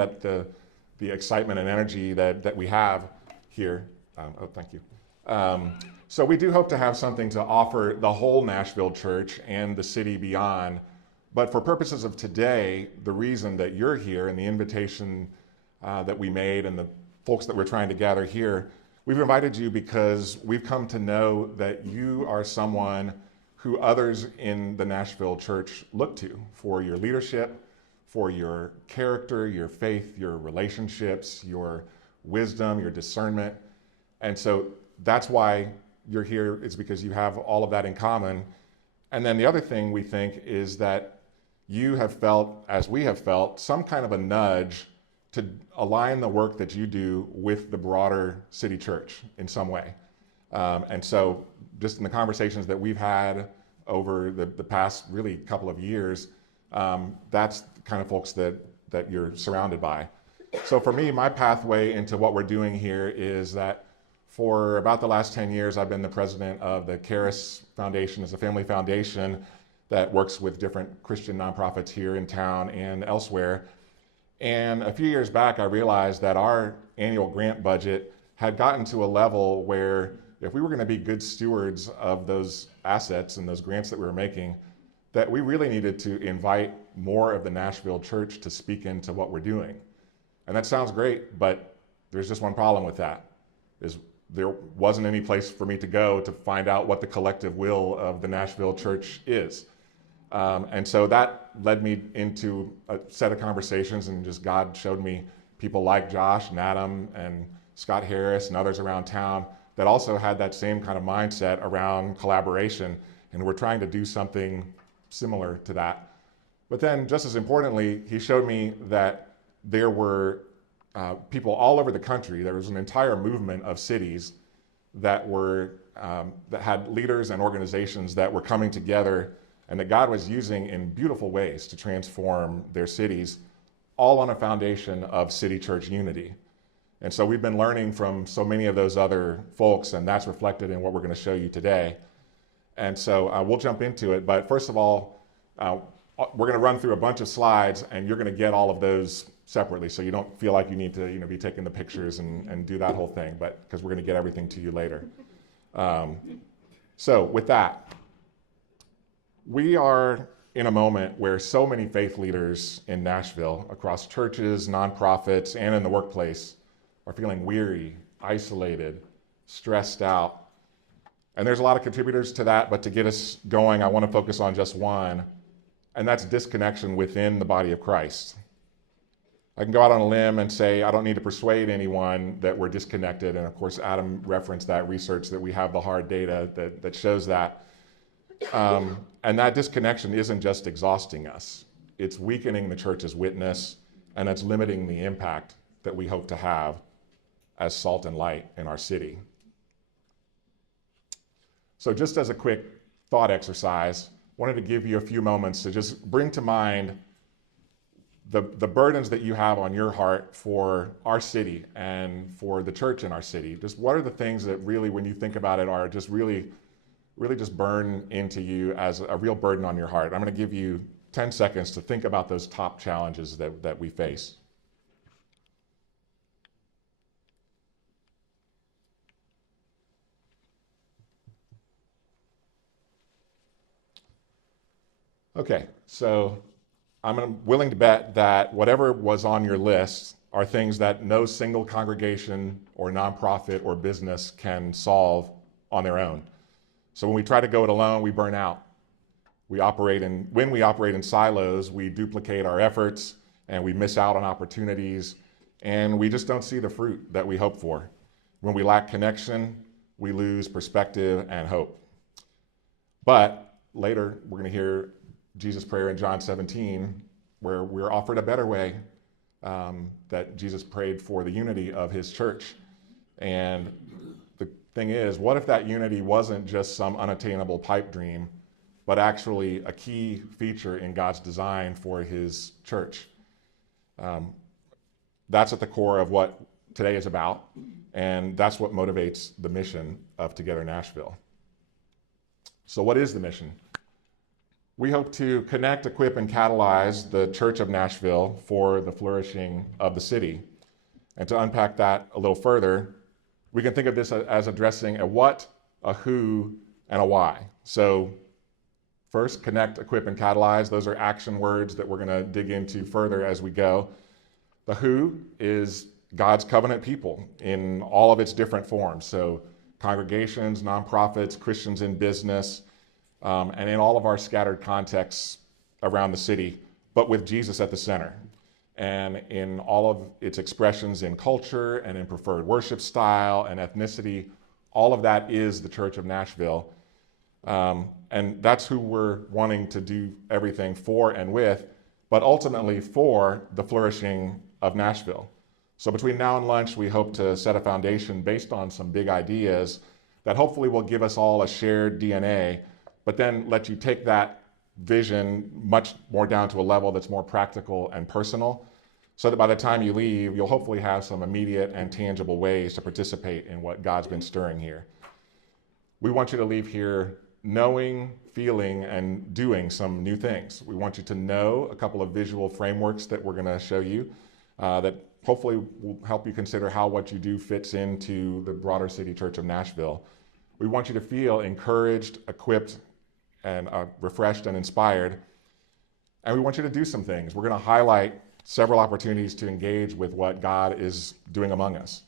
understand that the excitement and energy that we have here. Oh, thank you. So we do hope to have something to offer the whole Nashville church and the city beyond. But for purposes of today, the reason that you're here and the invitation that we made and the folks that we're trying to gather here, we've invited you because we've come to know that you are someone who others in the Nashville church look to for your leadership, for your character, your faith, your relationships, your wisdom, your discernment. And so that's why you're here, is because you have all of that in common. And then the other thing we think is that you have felt, as we have felt, some kind of a nudge to align the work that you do with the broader city church in some way. And so just in the conversations that we've had over the past really couple of years, that's the kind of folks that you're surrounded by. So for me, my pathway into what we're doing here is that for about the last 10 years, I've been the president of the Charis Foundation. It's a family foundation that works with different Christian nonprofits here in town and elsewhere. And a few years back, I realized that our annual grant budget had gotten to a level where if we were going to be good stewards of those assets and those grants that we were making, that we really needed to invite more of the Nashville church to speak into what we're doing. And that sounds great, but there's just one problem with that, is there wasn't any place for me to go to find out what the collective will of the Nashville church is. And so that led me into a set of conversations, and just God showed me people like Josh and Adam and Scott Harris and others around town that also had that same kind of mindset around collaboration, and we're trying to do something similar to that. But then just as importantly, he showed me that there were people all over the country. There was an entire movement of cities that had leaders and organizations that were coming together, and that God was using in beautiful ways to transform their cities, all on a foundation of city church unity. And so we've been learning from so many of those other folks, and that's reflected in what we're going to show you today. And so we'll jump into it. But first of all, we're going to run through a bunch of slides, and you're going to get all of those separately, so you don't feel like you need to be taking the pictures and do that whole thing, but because we're going to get everything to you later. So with that, we are in a moment where so many faith leaders in Nashville, across churches, nonprofits, and in the workplace, are feeling weary, isolated, stressed out. And there's a lot of contributors to that, but to get us going, I want to focus on just one, and that's disconnection within the body of Christ. I can go out on a limb and say I don't need to persuade anyone that we're disconnected, and of course Adam referenced that research that we have the hard data that shows that. And that disconnection isn't just exhausting us, it's weakening the church's witness, and it's limiting the impact that we hope to have as salt and light in our city. So just as a quick thought exercise, I wanted to give you a few moments to just bring to mind the burdens that you have on your heart for our city and for the church in our city. Just what are the things that really, when you think about it, are just really just burn into you as a real burden on your heart? I'm going to give you 10 seconds to think about those top challenges that we face. Okay, so I'm willing to bet that whatever was on your list are things that no single congregation or nonprofit or business can solve on their own. So when we try to go it alone, we burn out. When we operate in silos, we duplicate our efforts and we miss out on opportunities, and we just don't see the fruit that we hope for. When we lack connection, we lose perspective and hope. But later, we're going to hear Jesus' prayer in John 17, where we're offered a better way, that Jesus prayed for the unity of his church. And the thing is, what if that unity wasn't just some unattainable pipe dream, but actually a key feature in God's design for his church? That's at the core of what today is about, and that's what motivates the mission of Together Nashville. So what is the mission? We hope to connect, equip, and catalyze the Church of Nashville for the flourishing of the city. And to unpack that a little further, we can think of this as addressing a what, a who, and a why. So first, connect, equip, and catalyze. Those are action words that we're going to dig into further as we go. The who is God's covenant people in all of its different forms. So congregations, nonprofits, Christians in business, and in all of our scattered contexts around the city, but with Jesus at the center. And in all of its expressions in culture and in preferred worship style and ethnicity, all of that is the Church of Nashville. And that's who we're wanting to do everything for and with, but ultimately for the flourishing of Nashville. So between now and lunch, we hope to set a foundation based on some big ideas that hopefully will give us all a shared DNA, but then let you take that vision much more down to a level that's more practical and personal, so that by the time you leave, you'll hopefully have some immediate and tangible ways to participate in what God's been stirring here. We want you to leave here knowing, feeling, and doing some new things. We want you to know a couple of visual frameworks that we're going to show you that hopefully will help you consider how what you do fits into the broader City Church of Nashville. We want you to feel encouraged, equipped, and refreshed and inspired. And we want you to do some things. We're going to highlight several opportunities to engage with what God is doing among us.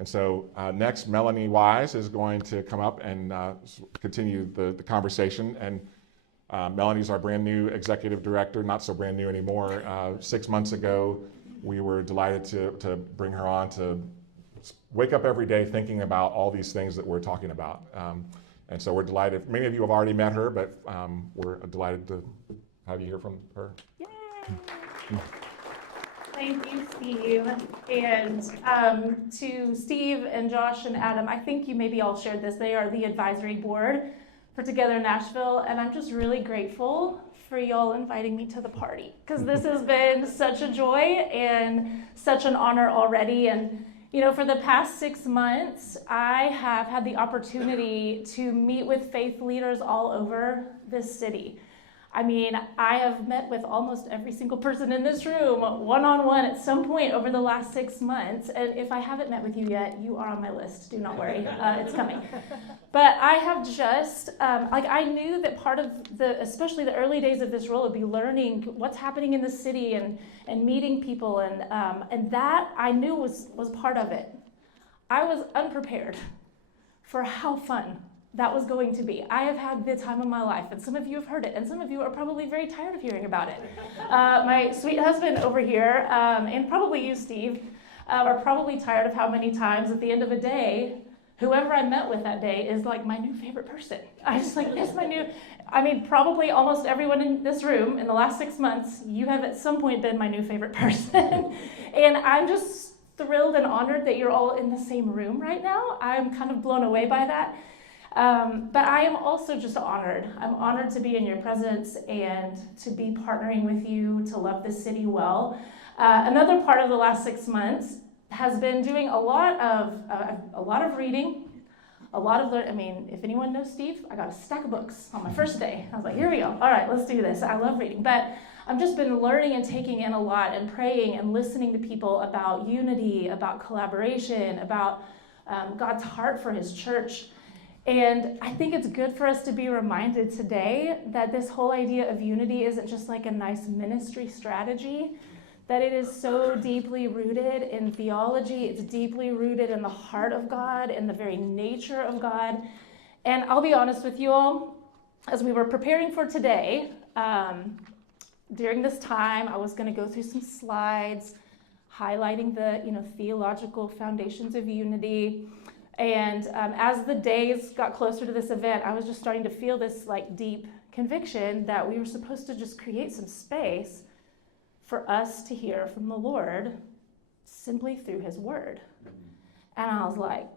And so next, Melanie Wise is going to come up and continue the conversation. And Melanie's our brand new executive director, not so brand new anymore. 6 months ago, we were delighted to bring her on to wake up every day thinking about all these things that we're talking about. And so we're delighted. Many of you have already met her, but we're delighted to have you hear from her. Yay! Thank you, Steve. And to Steve and Josh and Adam, I think you maybe all shared this. They are the advisory board for Together Nashville, and I'm just really grateful for y'all inviting me to the party, because this has been such a joy and such an honor already. And you know, for the past 6 months, I have had the opportunity to meet with faith leaders all over this city. I mean, I have met with almost every single person in this room one-on-one at some point over the last 6 months. And if I haven't met with you yet, you are on my list. Do not worry, it's coming. But I have just, I knew that part of especially the early days of this role would be learning what's happening in the city and meeting people. And that I knew was part of it. I was unprepared for how fun that was going to be. I have had the time of my life, and some of you have heard it, and some of you are probably very tired of hearing about it. My sweet husband over here, and probably you, Steve, are probably tired of how many times at the end of a day, whoever I met with that day is like my new favorite person. I just like, that's my new, I mean, probably almost everyone in this room in the last 6 months, you have at some point been my new favorite person. And I'm just thrilled and honored that you're all in the same room right now. I'm kind of blown away by that. But I am also just honored. I'm honored to be in your presence and to be partnering with you to love this city well. Another part of the last 6 months has been doing a lot of reading, I mean, if anyone knows Steve, I got a stack of books on my first day. I was like, here we go. All right, let's do this. I love reading. But I've just been learning and taking in a lot and praying and listening to people about unity, about collaboration, about God's heart for his church. And I think it's good for us to be reminded today that this whole idea of unity isn't just like a nice ministry strategy, that it is so deeply rooted in theology, it's deeply rooted in the heart of God, in the very nature of God. And I'll be honest with you all, as we were preparing for today, during this time, I was going to go through some slides highlighting the theological foundations of unity. And as the days got closer to this event, I was just starting to feel this like deep conviction that we were supposed to just create some space for us to hear from the Lord simply through his word. And I was like,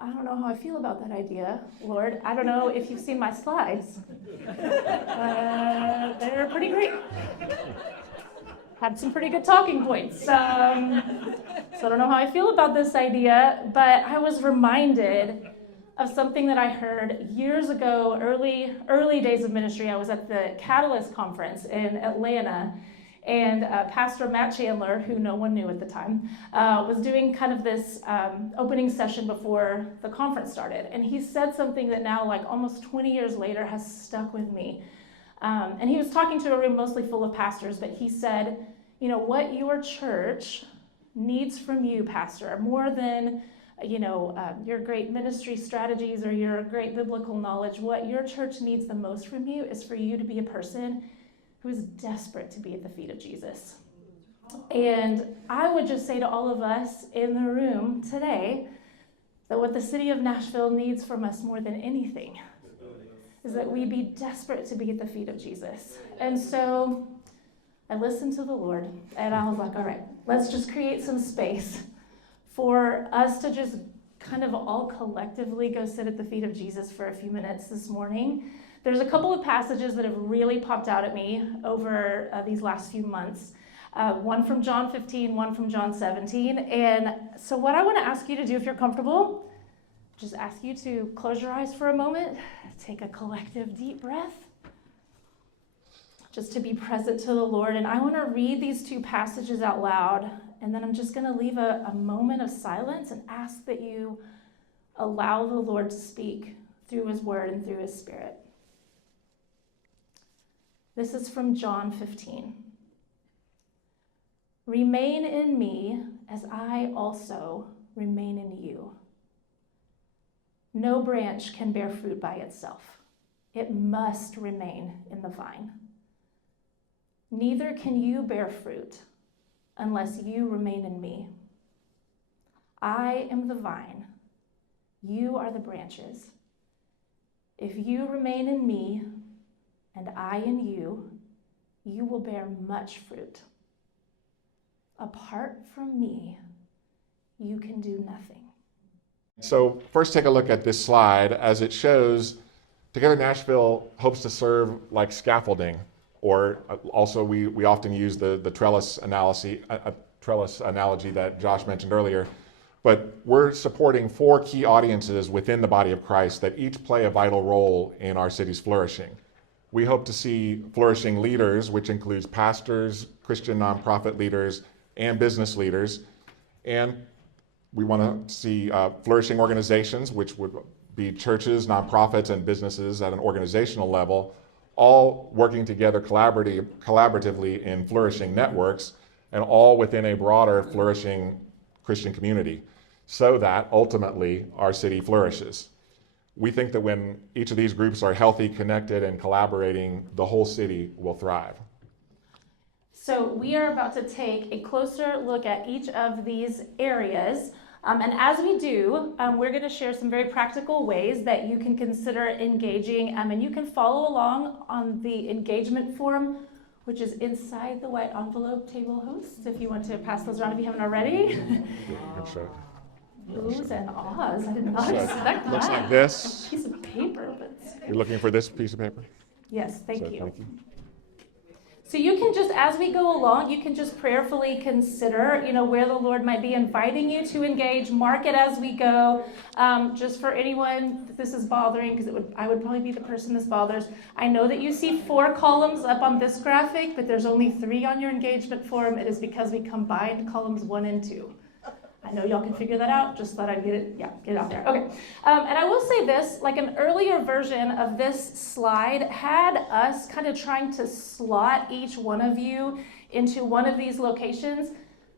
I don't know how I feel about that idea, Lord. I don't know if you've seen my slides. They're pretty great. Had some pretty good talking points. So I don't know how I feel about this idea, but I was reminded of something that I heard years ago, early days of ministry. I was at the Catalyst conference in Atlanta, and Pastor Matt Chandler, who no one knew at the time, was doing kind of this opening session before the conference started. And he said something that now, like almost 20 years later, has stuck with me. And he was talking to a room mostly full of pastors, but he said, you know, what your church needs from you, pastor, more than your great ministry strategies or your great biblical knowledge, what your church needs the most from you is for you to be a person who is desperate to be at the feet of Jesus. And I would just say to all of us in the room today that what the city of Nashville needs from us more than anything is that we be desperate to be at the feet of Jesus. And so I listened to the Lord, and I was like, all right, let's just create some space for us to just kind of all collectively go sit at the feet of Jesus for a few minutes this morning. There's a couple of passages that have really popped out at me over these last few months. One from John 15, one from John 17. And so what I want to ask you to do, if you're comfortable, just ask you to close your eyes for a moment, take a collective deep breath, just to be present to the Lord. And I want to read these two passages out loud, and then I'm just going to leave a moment of silence and ask that you allow the Lord to speak through his word and through his spirit. This is from John 15. Remain in me as I also remain in you. No branch can bear fruit by itself. It must remain in the vine. Neither can you bear fruit unless you remain in me. I am the vine. You are the branches. If you remain in me and I in you, you will bear much fruit. Apart from me, you can do nothing. So first take a look at this slide as it shows Together Nashville hopes to serve like scaffolding, or also we often use the trellis analogy that Josh mentioned earlier. But we're supporting 4 key audiences within the body of Christ that each play a vital role in our city's flourishing. We hope to see flourishing leaders, which includes pastors, Christian nonprofit leaders, and business leaders. And we want to see flourishing organizations, which would be churches, nonprofits, and businesses at an organizational level, all working together collaboratively in flourishing networks, and all within a broader flourishing Christian community, so that ultimately our city flourishes. We think that when each of these groups are healthy, connected, and collaborating, the whole city will thrive. So we are about to take a closer look at each of these areas. And as we do, we're going to share some very practical ways that you can consider engaging. And you can follow along on the engagement form, which is inside the white envelope, table hosts, if you want to pass those around if you haven't already. Oohs and ahs. I did not expect that. Looks like this. A piece of paper. You're looking for this piece of paper? Yes, thank you. So you can just, as we go along, you can just prayerfully consider, where the Lord might be inviting you to engage. Mark it as we go. Just for anyone that this is bothering, because I would probably be the person this bothers. I know that you see 4 columns up on this graphic, but there's only 3 on your engagement form. It is because we combined columns 1 and 2. I know y'all can figure that out. Just thought I'd get it out there. Okay. And I will say this, like an earlier version of this slide had us kind of trying to slot each one of you into one of these locations.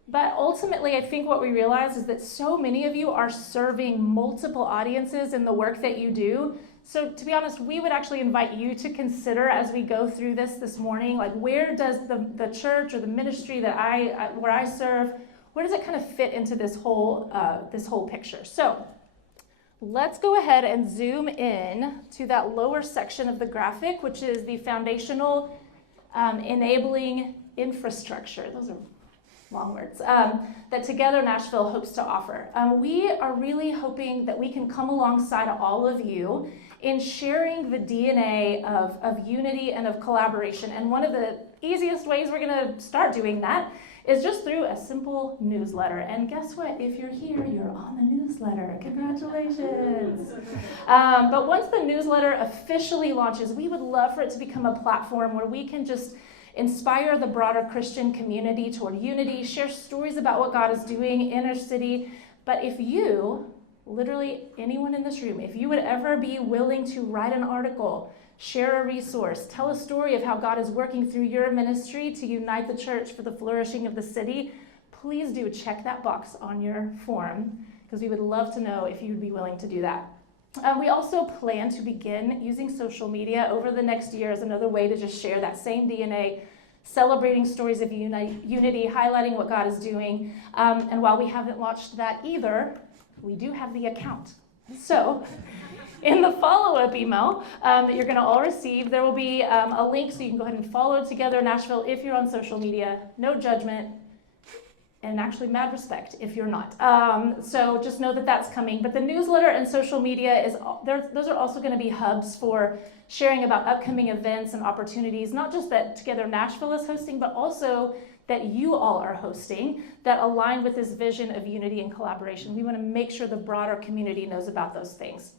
But ultimately, I think what we realized is that so many of you are serving multiple audiences in the work that you do. So to be honest, we would actually invite you to consider as we go through this morning, like where does the church or the ministry that where I serve, where does it kind of fit into this whole picture? So let's go ahead and zoom in to that lower section of the graphic, which is the foundational enabling infrastructure. Those are long words. That Together Nashville hopes to offer. We are really hoping that we can come alongside all of you in sharing the DNA of unity and of collaboration. And one of the easiest ways we're going to start doing that is just through a simple newsletter. And guess what? If you're here, you're on the newsletter. Congratulations. But once the newsletter officially launches, we would love for it to become a platform where we can just inspire the broader Christian community toward unity, share stories about what God is doing in our city. But if you, literally anyone in this room, if you would ever be willing to write an article, share a resource, tell a story of how God is working through your ministry to unite the church for the flourishing of the city, please do check that box on your form, because we would love to know if you would be willing to do that. We also plan to begin using social media over the next year as another way to just share that same DNA, celebrating stories of unity, highlighting what God is doing. And while we haven't launched that either, we do have the account. So in the follow-up email that you're going to all receive, there will be a link so you can go ahead and follow Together Nashville if you're on social media. No judgment, and actually mad respect if you're not. So just know that that's coming. But the newsletter and social media, those are also going to be hubs for sharing about upcoming events and opportunities, not just that Together Nashville is hosting, but also that you all are hosting that align with this vision of unity and collaboration. We want to make sure the broader community knows about those things.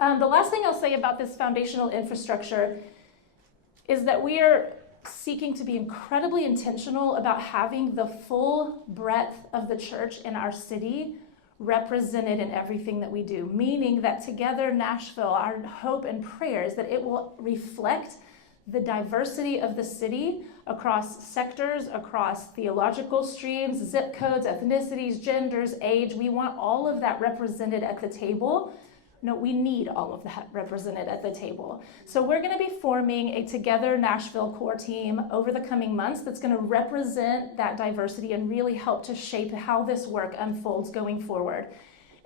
The last thing I'll say about this foundational infrastructure is that we are seeking to be incredibly intentional about having the full breadth of the church in our city represented in everything that we do, meaning that Together Nashville, our hope and prayer is that it will reflect the diversity of the city across sectors, across theological streams, zip codes, ethnicities, genders, age. We want all of that represented at the table. No, we need all of that represented at the table. So we're going to be forming a Together Nashville core team over the coming months that's going to represent that diversity and really help to shape how this work unfolds going forward.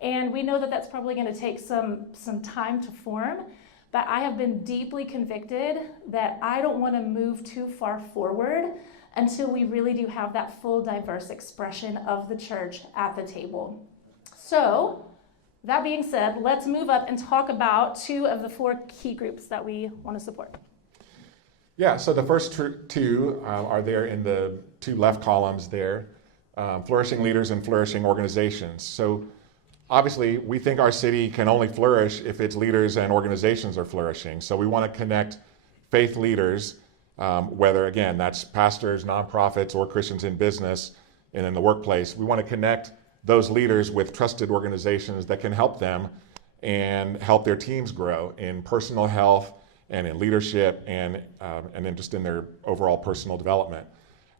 And we know that that's probably going to take some time to form, but I have been deeply convicted that I don't want to move too far forward until we really do have that full diverse expression of the church at the table. So, that being said, let's move up and talk about two of the four key groups that we want to support. Yeah, so the first two are there in the two left columns there, flourishing leaders and flourishing organizations. So obviously, we think our city can only flourish if its leaders and organizations are flourishing. So we want to connect faith leaders, whether, again, that's pastors, nonprofits, or Christians in business and in the workplace. We want to connect those leaders with trusted organizations that can help them and help their teams grow in personal health and in leadership and then just in their overall personal development.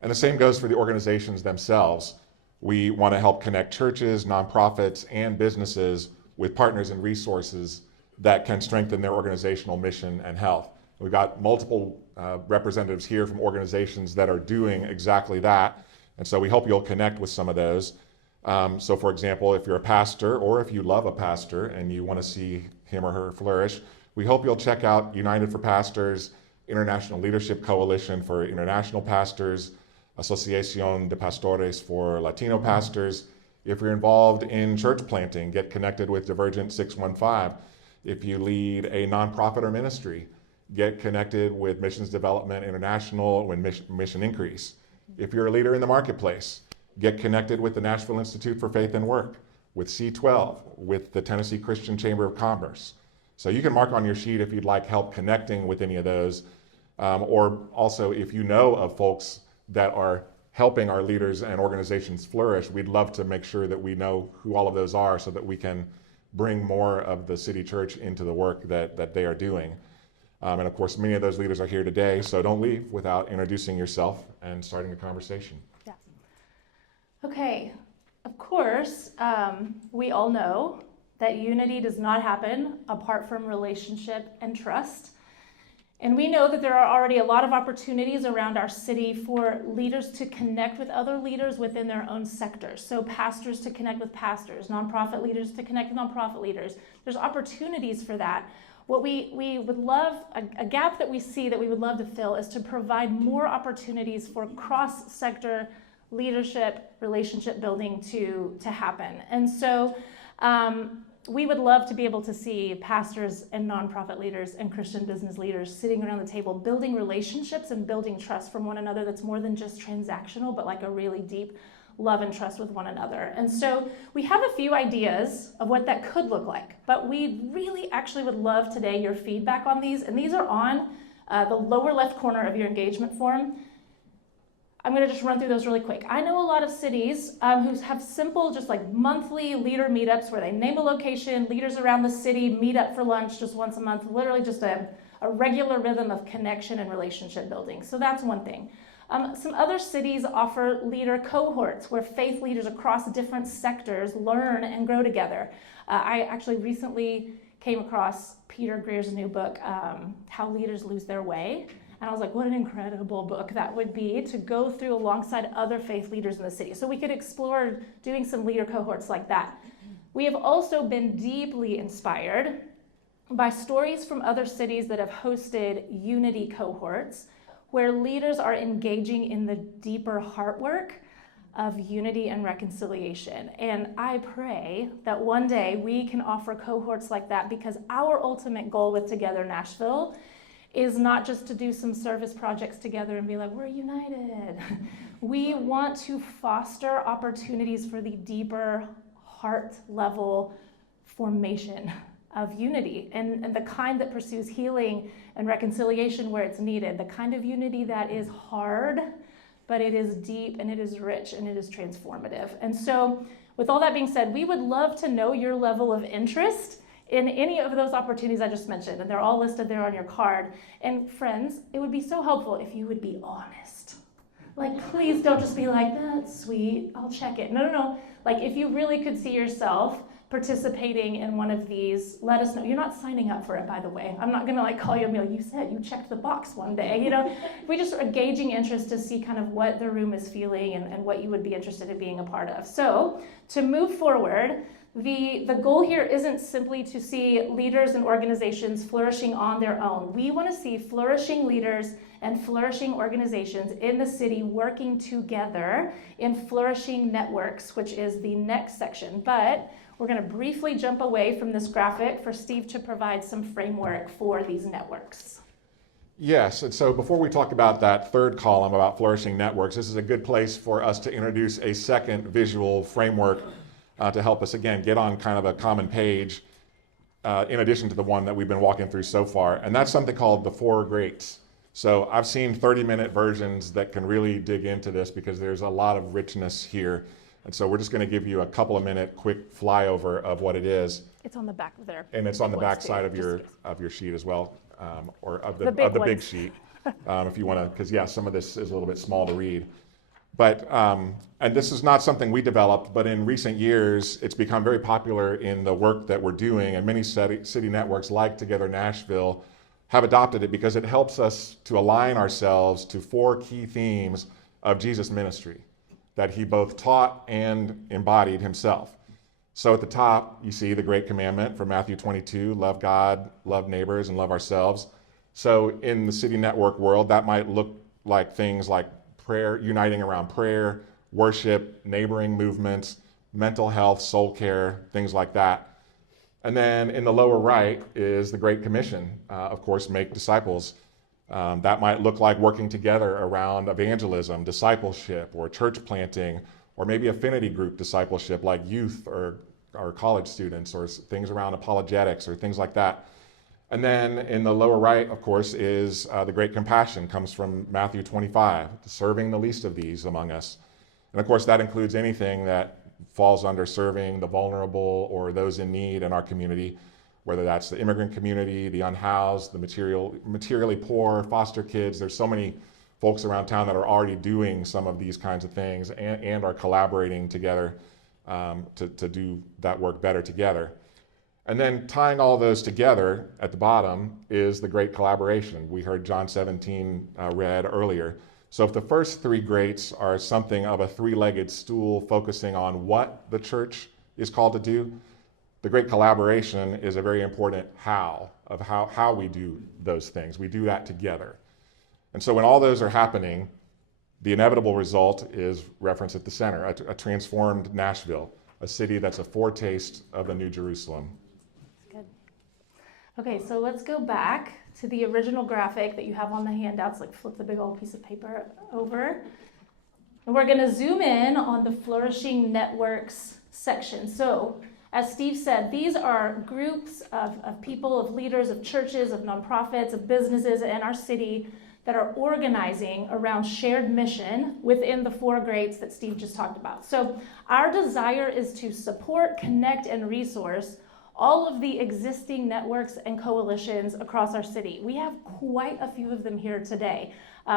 And the same goes for the organizations themselves. We want to help connect churches, nonprofits, and businesses with partners and resources that can strengthen their organizational mission and health. We've got multiple representatives here from organizations that are doing exactly that. And so we hope you'll connect with some of those. So for example, if you're a pastor or if you love a pastor and you want to see him or her flourish, we hope you'll check out United for Pastors, International Leadership Coalition for International Pastors, Asociación de Pastores for Latino Pastors. If you're involved in church planting, get connected with Divergent 615. If you lead a nonprofit or ministry, get connected with Missions Development International and Mission Increase. If you're a leader in the marketplace, get connected with the Nashville Institute for Faith and Work, with C12, with the Tennessee Christian Chamber of Commerce. So you can mark on your sheet if you'd like help connecting with any of those, or also if you know of folks that are helping our leaders and organizations flourish, we'd love to make sure that we know who all of those are so that we can bring more of the city church into the work that they are doing. And of course, many of those leaders are here today, so don't leave without introducing yourself and starting a conversation. Yeah. Okay, of course, we all know that unity does not happen apart from relationship and trust. And we know that there are already a lot of opportunities around our city for leaders to connect with other leaders within their own sectors. So pastors to connect with pastors, nonprofit leaders to connect with nonprofit leaders. There's opportunities for that. What we would love, a gap that we see that we would love to fill is to provide more opportunities for cross-sector leadership, relationship building to happen. And so we would love to be able to see pastors and nonprofit leaders and Christian business leaders sitting around the table, building relationships and building trust from one another that's more than just transactional, but like a really deep love and trust with one another. And so we have a few ideas of what that could look like, but we really actually would love today your feedback on these. And these are on the lower left corner of your engagement form. I'm going to just run through those really quick. I know a lot of cities who have simple, just like monthly leader meetups where they name a location, leaders around the city meet up for lunch just once a month, literally just a regular rhythm of connection and relationship building. So that's one thing. Some other cities offer leader cohorts where faith leaders across different sectors learn and grow together. I actually recently came across Peter Greer's new book, How Leaders Lose Their Way. And I was like, what an incredible book that would be to go through alongside other faith leaders in the city. So we could explore doing some leader cohorts like that. We have also been deeply inspired by stories from other cities that have hosted unity cohorts where leaders are engaging in the deeper heart work of unity and reconciliation. And I pray that one day we can offer cohorts like that, because our ultimate goal with Together Nashville is not just to do some service projects together and be like, we're united. We want to foster opportunities for the deeper heart level formation of unity and the kind that pursues healing and reconciliation where it's needed, the kind of unity that is hard, but it is deep and it is rich and it is transformative. And so with all that being said, we would love to know your level of interest in any of those opportunities I just mentioned, and they're all listed there on your card. And friends, it would be so helpful if you would be honest. Like, please don't just be like, that's sweet, I'll check it. No. Like, if you really could see yourself participating in one of these, let us know. You're not signing up for it, by the way. I'm not gonna like call you and be like, you said you checked the box one day, you know? We just are gauging interest to see kind of what the room is feeling and what you would be interested in being a part of. So, to move forward, the goal here isn't simply to see leaders and organizations flourishing on their own. We want to see flourishing leaders and flourishing organizations in the city working together in flourishing networks, which is the next section. But we're going to briefly jump away from this graphic for Steve to provide some framework for these networks. Yes, and so before we talk about that third column about flourishing networks, this is a good place for us to introduce a second visual framework to help us, again, get on kind of a common page in addition to the one that we've been walking through so far. And that's something called the Four Greats. So I've seen 30-minute versions that can really dig into this because there's a lot of richness here. And so we're just going to give you a couple of minute quick flyover of what it is. It's on the back of there. And it's on the back side of your sheet as well, or of the big sheet, if you want to, because yeah, some of this is a little bit small to read. But, and this is not something we developed, but in recent years, it's become very popular in the work that we're doing, and many city networks like Together Nashville have adopted it because it helps us to align ourselves to four key themes of Jesus' ministry that he both taught and embodied himself. So at the top, you see the Great Commandment from Matthew 22, love God, love neighbors, and love ourselves. So in the city network world, that might look like things like prayer, uniting around prayer, worship, neighboring movements, mental health, soul care, things like that. And then in the lower right is the Great Commission, of course, make disciples. That might look like working together around evangelism, discipleship, or church planting, or maybe affinity group discipleship like youth or college students, or things around apologetics or things like that. And then in the lower right, of course, is the Great Compassion, comes from Matthew 25, serving the least of these among us. And of course, that includes anything that falls under serving the vulnerable or those in need in our community, whether that's the immigrant community, the unhoused, the materially poor, foster kids. There's so many folks around town that are already doing some of these kinds of things and are collaborating together to do that work better together. And then tying all those together at the bottom is the Great Collaboration. We heard John 17 read earlier. So if the first three greats are something of a three-legged stool focusing on what the church is called to do, the Great Collaboration is a very important how we do those things. We do that together. And so when all those are happening, the inevitable result is reference at the center, a transformed Nashville, a city that's a foretaste of the New Jerusalem. Good. Okay, so let's go back to the original graphic that you have on the handouts. Like flip the big old piece of paper over. And we're going to zoom in on the Flourishing Networks section. So, as Steve said, these are groups of people, of leaders, of churches, of nonprofits, of businesses in our city that are organizing around shared mission within the 4 grades that Steve just talked about. So our desire is to support, connect, and resource all of the existing networks and coalitions across our city. We have quite a few of them here today.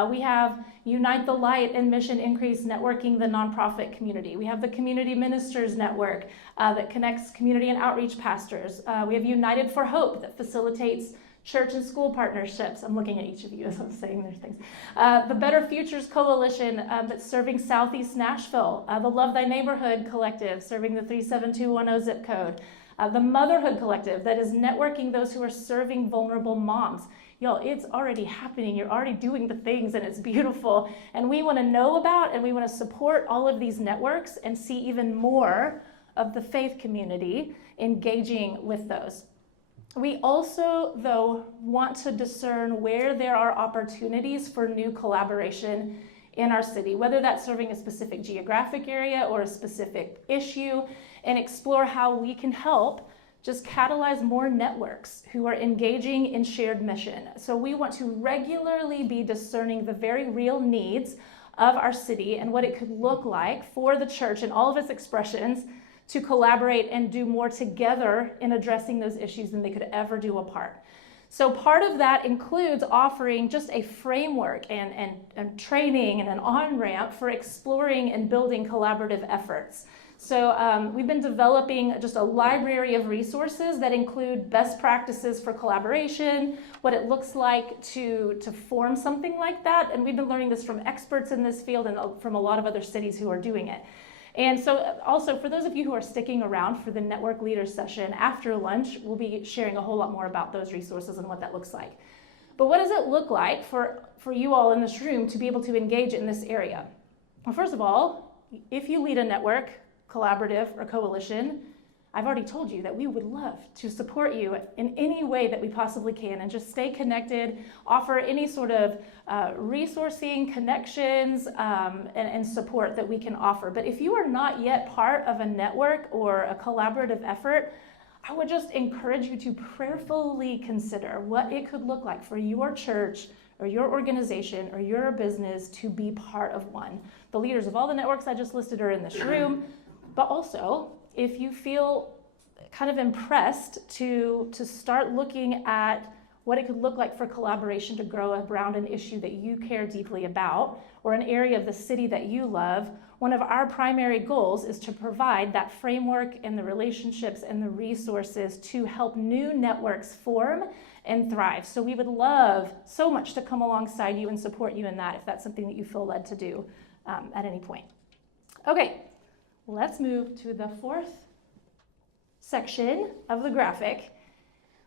We have Unite the Light and Mission Increase networking the nonprofit community. We have the Community Ministers Network that connects community and outreach pastors. We have United for Hope that facilitates church and school partnerships. I'm looking at each of you as I'm saying their things. The Better Futures Coalition that's serving Southeast Nashville. The Love Thy Neighborhood Collective serving the 37210 zip code. The Motherhood Collective that is networking those who are serving vulnerable moms. Y'all, it's already happening. You're already doing the things, and it's beautiful. And we want to know about and we want to support all of these networks and see even more of the faith community engaging with those. We also, though, want to discern where there are opportunities for new collaboration in our city, whether that's serving a specific geographic area or a specific issue, and explore how we can help just catalyze more networks who are engaging in shared mission. So we want to regularly be discerning the very real needs of our city and what it could look like for the church in all of its expressions to collaborate and do more together in addressing those issues than they could ever do apart. So part of that includes offering just a framework and training and an on-ramp for exploring and building collaborative efforts. So we've been developing just a library of resources that include best practices for collaboration, what it looks like to form something like that. And we've been learning this from experts in this field and from a lot of other cities who are doing it. And so also for those of you who are sticking around for the Network Leaders session after lunch, we'll be sharing a whole lot more about those resources and what that looks like. But what does it look like for you all in this room to be able to engage in this area? Well, first of all, if you lead a network, collaborative, or coalition, I've already told you that we would love to support you in any way that we possibly can and just stay connected, offer any sort of resourcing, connections, and support that we can offer. But if you are not yet part of a network or a collaborative effort, I would just encourage you to prayerfully consider what it could look like for your church or your organization or your business to be part of one. The leaders of all the networks I just listed are in this room, but also, if you feel kind of impressed to start looking at what it could look like for collaboration to grow around an issue that you care deeply about or an area of the city that you love, one of our primary goals is to provide that framework and the relationships and the resources to help new networks form and thrive. So we would love so much to come alongside you and support you in that if that's something that you feel led to do at any point. Okay. Let's move to the 4th section of the graphic.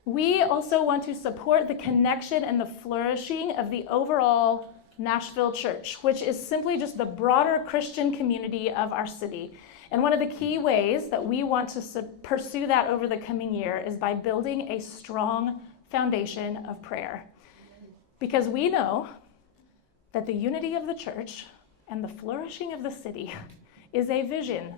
We also want to support the connection and the flourishing of the overall Nashville Church, which is simply just the broader Christian community of our city. And one of the key ways that we want to pursue that over the coming year is by building a strong foundation of prayer. Because we know that the unity of the church and the flourishing of the city is a vision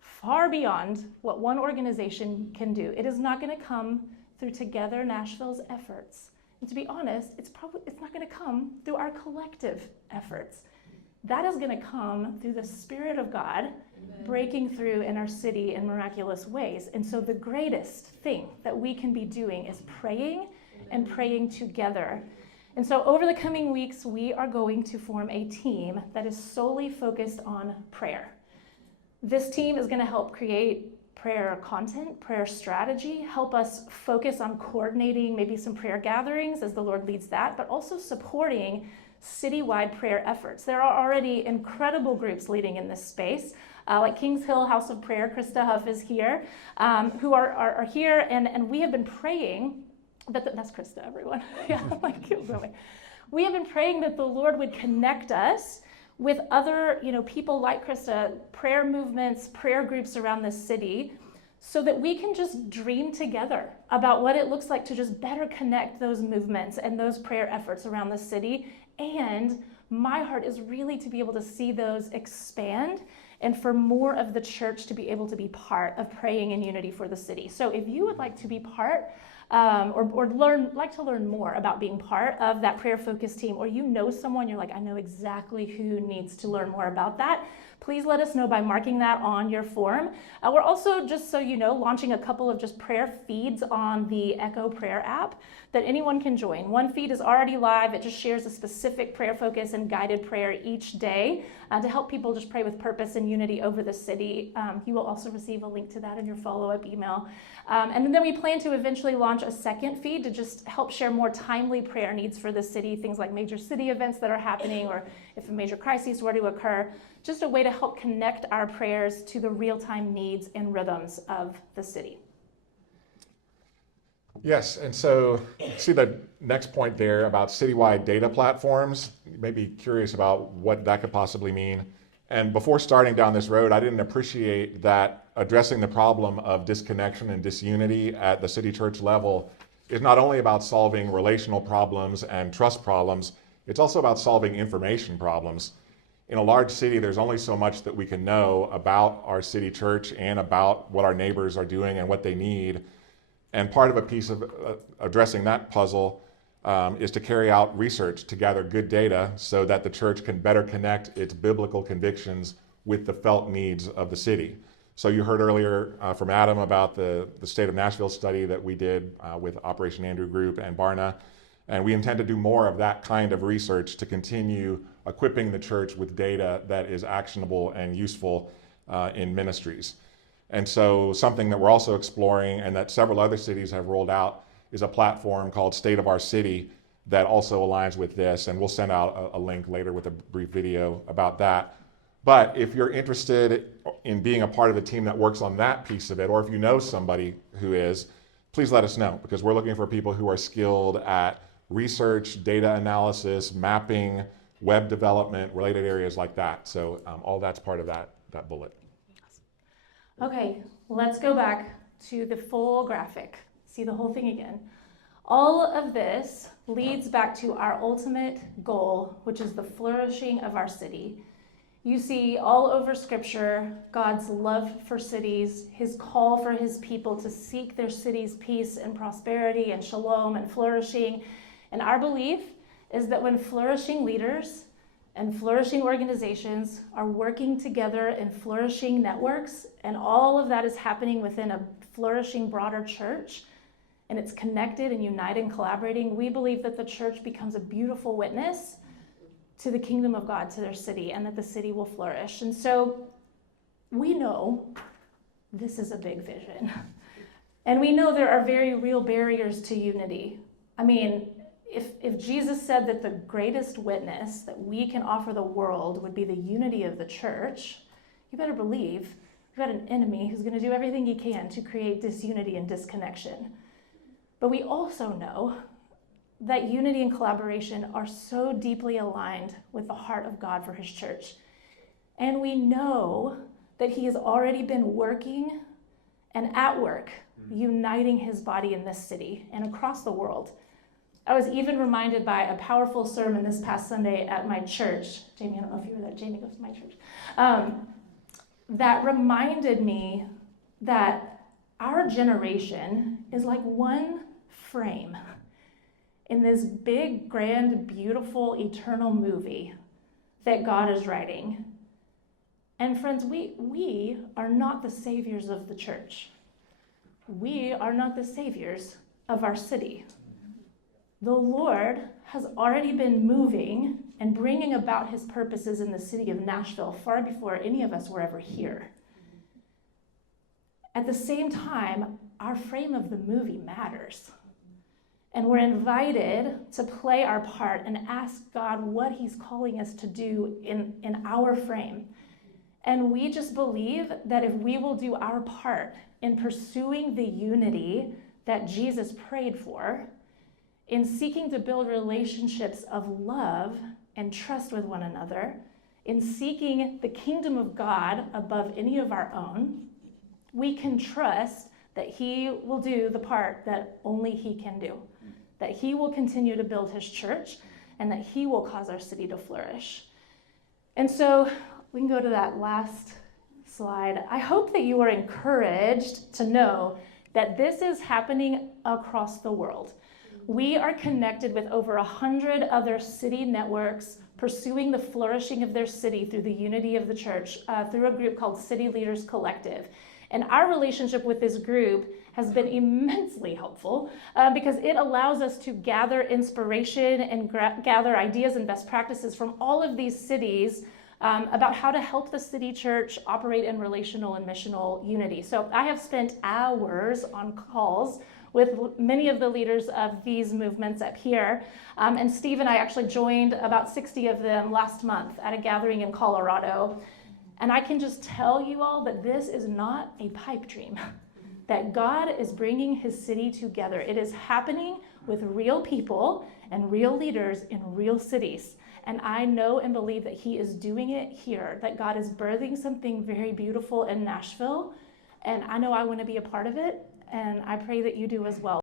far beyond what one organization can do. It is not going to come through Together Nashville's efforts. And to be honest, it's not going to come through our collective efforts. That is going to come through the Spirit of God breaking through in our city in miraculous ways. And so the greatest thing that we can be doing is praying and praying together. And so over the coming weeks, we are going to form a team that is solely focused on prayer. This team is going to help create prayer content, prayer strategy, help us focus on coordinating maybe some prayer gatherings as the Lord leads that, but also supporting citywide prayer efforts. There are already incredible groups leading in this space, like Kings Hill House of Prayer. Krista Huff is here, who are here, and we have been praying that's Krista, everyone. Yeah, like, we have been praying that the Lord would connect us with other, people like Krista, prayer movements, prayer groups around this city, so that we can just dream together about what it looks like to just better connect those movements and those prayer efforts around the city. And my heart is really to be able to see those expand and for more of the church to be able to be part of praying in unity for the city. So if you would like to be part or like to learn more about being part of that prayer focus team, or someone, you're like, I know exactly who needs to learn more about that, please let us know by marking that on your form. We're also, just so you know, launching a couple of just prayer feeds on the Echo Prayer app that anyone can join. One feed is already live. It just shares a specific prayer focus and guided prayer each day to help people just pray with purpose and unity over the city. You will also receive a link to that in your follow-up email. And then we plan to eventually launch a second feed to just help share more timely prayer needs for the city, things like major city events that are happening, or if a major crisis were to occur, just a way to help connect our prayers to the real-time needs and rhythms of the city. Yes, and so see the next point there about citywide data platforms. You may be curious about what that could possibly mean. And before starting down this road, I didn't appreciate that addressing the problem of disconnection and disunity at the city church level is not only about solving relational problems and trust problems, it's also about solving information problems. In a large city, there's only so much that we can know about our city church and about what our neighbors are doing and what they need. And part of a piece of addressing that puzzle is to carry out research to gather good data so that the church can better connect its biblical convictions with the felt needs of the city. So you heard earlier from Adam about the State of Nashville study that we did with Operation Andrew Group and Barna. And we intend to do more of that kind of research to continue equipping the church with data that is actionable and useful in ministries. And so something that we're also exploring and that several other cities have rolled out is a platform called State of Our City that also aligns with this. And we'll send out a link later with a brief video about that. But if you're interested in being a part of the team that works on that piece of it, or if you know somebody who is, please let us know, because we're looking for people who are skilled at research, data analysis, mapping, web development, related areas like that. So all that's part of that bullet. Okay, let's go back to the full graphic. See the whole thing again. All of this leads back to our ultimate goal, which is the flourishing of our city. You see all over Scripture God's love for cities, his call for his people to seek their city's peace and prosperity and shalom and flourishing. And our belief is that when flourishing leaders and flourishing organizations are working together in flourishing networks, and all of that is happening within a flourishing broader church, and it's connected and united and collaborating, we believe that the church becomes a beautiful witness to the kingdom of God, to their city, and that the city will flourish. And so we know this is a big vision. And we know there are very real barriers to unity. I mean, if Jesus said that the greatest witness that we can offer the world would be the unity of the church, you better believe we've got an enemy who's going to do everything he can to create disunity and disconnection. But we also know that unity and collaboration are so deeply aligned with the heart of God for his church. And we know that he has already been working and at work, uniting his body in this city and across the world. I was even reminded by a powerful sermon this past Sunday at my church. Jamie, I don't know if you were there. Jamie goes to my church. That reminded me that our generation is like one frame in this big, grand, beautiful, eternal movie that God is writing. And friends, we are not the saviors of the church. We are not the saviors of our city. The Lord has already been moving and bringing about his purposes in the city of Nashville far before any of us were ever here. At the same time, our frame of the movie matters. And we're invited to play our part and ask God what he's calling us to do in our frame. And we just believe that if we will do our part in pursuing the unity that Jesus prayed for, in seeking to build relationships of love and trust with one another, in seeking the kingdom of God above any of our own, we can trust that he will do the part that only he can do, that he will continue to build his church, and that he will cause our city to flourish. And so we can go to that last slide. I hope that you are encouraged to know that this is happening across the world. We are connected with over 100 other city networks pursuing the flourishing of their city through the unity of the church, through a group called City Leaders Collective. And our relationship with this group has been immensely helpful because it allows us to gather inspiration and gather ideas and best practices from all of these cities about how to help the city church operate in relational and missional unity. So I have spent hours on calls with many of the leaders of these movements up here. And Steve and I actually joined about 60 of them last month at a gathering in Colorado. And I can just tell you all that this is not a pipe dream, that God is bringing his city together. It is happening with real people and real leaders in real cities. And I know and believe that he is doing it here, that God is birthing something very beautiful in Nashville. And I know I want to be a part of it, and I pray that you do as well.